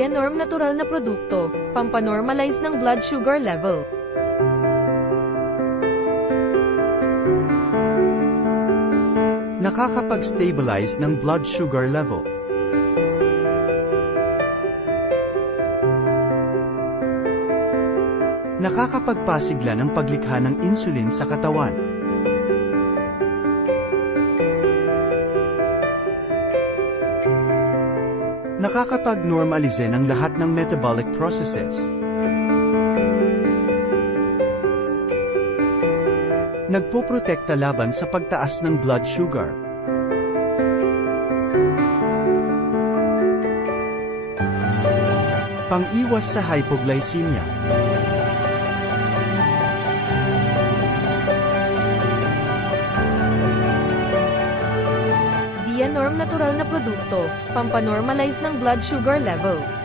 Dianorm natural na produkto, pampanormalize ng blood sugar level. Nakakapag-stabilize ng blood sugar level. Nakakapagpasigla ng paglikha ng insulin sa katawan. Nakakapag-normalize ng lahat ng metabolic processes. Nagpoprotekta laban sa pagtaas ng blood sugar. Pang-iwas sa hypoglycemia. Dianorm natural na produkto, pampanormalize ng blood sugar level.